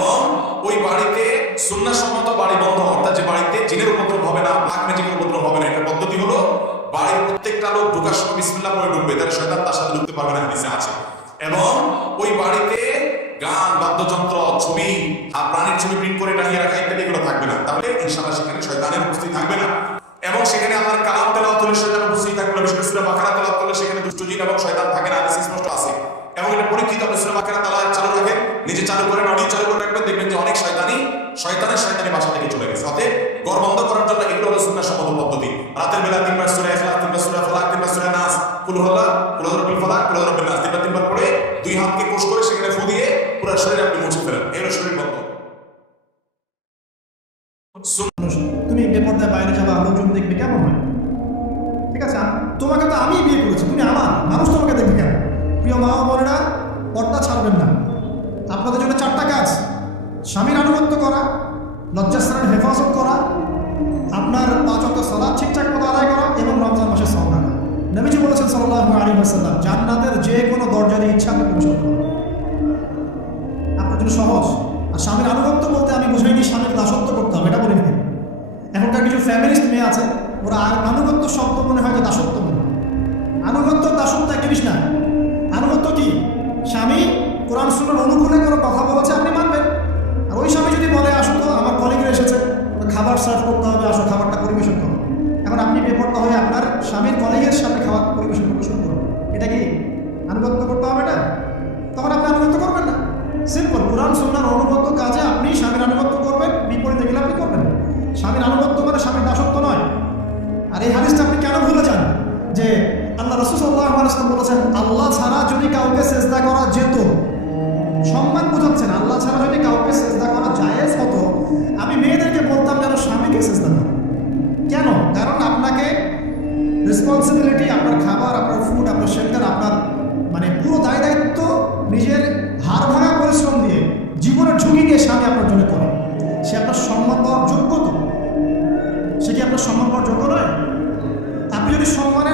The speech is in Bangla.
এবং ওই বাড়িতে সুন্নাসম্মত বাড়ি বন্ধ, অর্থাৎ যে বাড়িতে জিনের উপদ্রব হবে না, ভাগ ম্যাজিকের উপদ্রব হবে না এটা পদ্ধতি হলো বাড়ির প্রত্যেকটা লোক ঢোকার সময় বিসমিল্লাহ পরে ঢুকবে, তাহলে শয়তান তার সাথে ঢুকতে পারবে না হাদিসে আছে। এবং ওই বাড়িতে গান, বাদ্যযন্ত্র, ছবি, আর প্রাণীর ছবি প্রিন্ট করে টাঙিয়ে রাখা ইত্যাদি এগুলো থাকবে না। তাহলে ইনশাআল্লাহ সেখানে শয়তানের উপস্থিতি থাকবে না। এবং সেখানে আমার কালাম তেলাওয়াত হলে শয়তান উপস্থিত থাকবে না, বিশেষ করে বাকারা তেলাওয়াত করলে সেখানে দুষ্ট জিন এবং শয়তান থাকে না, হাদিসে স্পষ্ট আছে। এবং এটা পরীক্ষিত বাকারা তেলাওয়াত চালু রাখেন, নিজে চালু করেন অডিও চালু করে রাখবেন, দেখবেন যে অনেক শয়তানি, শয়তানের শয়তানি বাসা থেকে চলে গেছে। অতএব ঘর বন্ধ করার জন্য এগুলো হলো সুন্নাহ সম্মত পদ্ধতি। রাতের বেলা তিনবার সূরা ইখলাস তিনবার সূরা ফালাক, তিনবার সূরা নাস, কুল হুয়াল্লাহ কুল রাব্বিল ফালাক, কুল রাব্বিন নাস। তিনবার তিনবার পড়ে দুই হাতকে কোষ করে সেখানে ফু দিয়ে পুরো শরীর আপনি মুছে ফেলেন। এই হলো শরীর বন্ধ। তুমি বেপর্দায় বাইরে যাবা লোকজন দেখবে কেমন হয়? ঠিক আছে তোমাকে তো আমি বিয়ে করেছি, তুমি আমার, মানুষ তোমাকে পর্দা ছাড়বেন না। আপনাদের জন্য চারটা কাজ। স্বামীর আনুগত্য করা, লজ্জাস্থানের হেফাজত করা, আপনার পাঁচ অক্ট সলাদ ঠিকঠাক মতো আদায় করা এবং রমজান মাসে রাখা। নবীজি বলেছেন সাল্লাহ আলী আসাল্লাম জান্নাতের যে কোনো দরজা ইচ্ছা আপনি প্রবেশ আপনার জন্য সহজ। আর স্বামীর আনুগত্য বলতে আমি বুঝাইনি স্বামীর দাসত্ব করতে হবে, এটা বলি না এখনকার কিছু ফ্যামিলিস্ট মেয়ে আছে, ওরা আনুগত্য শব্দ মনে হয় যে দাসত্ব মনে হয়। আনুগত্য দাসত্ব এক স্বামীর কলিগের সামনে খাবার পরিবেশন করতে শুরু করুন এটা কি আনুগত্য করতে হবে না? তখন আপনি আনুগত্য করবেন না। সিম্পল কোরআন সুন্নার অনুগত্য কাজে আপনি স্বামীর আনুগত্য করবেন, বিপরীতে গেলে আপনি করবেন স্বামীর আনুগত্য মানে স্বামীর দাসত্ব নয়। আর এই হাদিসটা আপনি কেন ভুলে যান? যে আল্লাহ রসুল্লাহ আলাইসলাম বলেছেন, আল্লাহ ছাড়া যদি কাউকে চেষ্টা করা যেত। সম্মান বোঝাচ্ছেন, আল্লাহ ছাড়া রেসপন্সিবিলিটি আপনার খাবার, আপনার ফুড আপনার শেল্টার আপনার মানে পুরো দায় দায়িত্ব নিজের হার ভাঙা পরিশ্রম দিয়ে, জীবনের ঝুঁকি নিয়ে স্বামী আপনার জন্য করে। সে আপনার সম্মান পাওয়ার যোগ্য তো? সে কি আপনার সম্মান পাওয়ার যোগ্য নয়? আপনি যদি সম্মান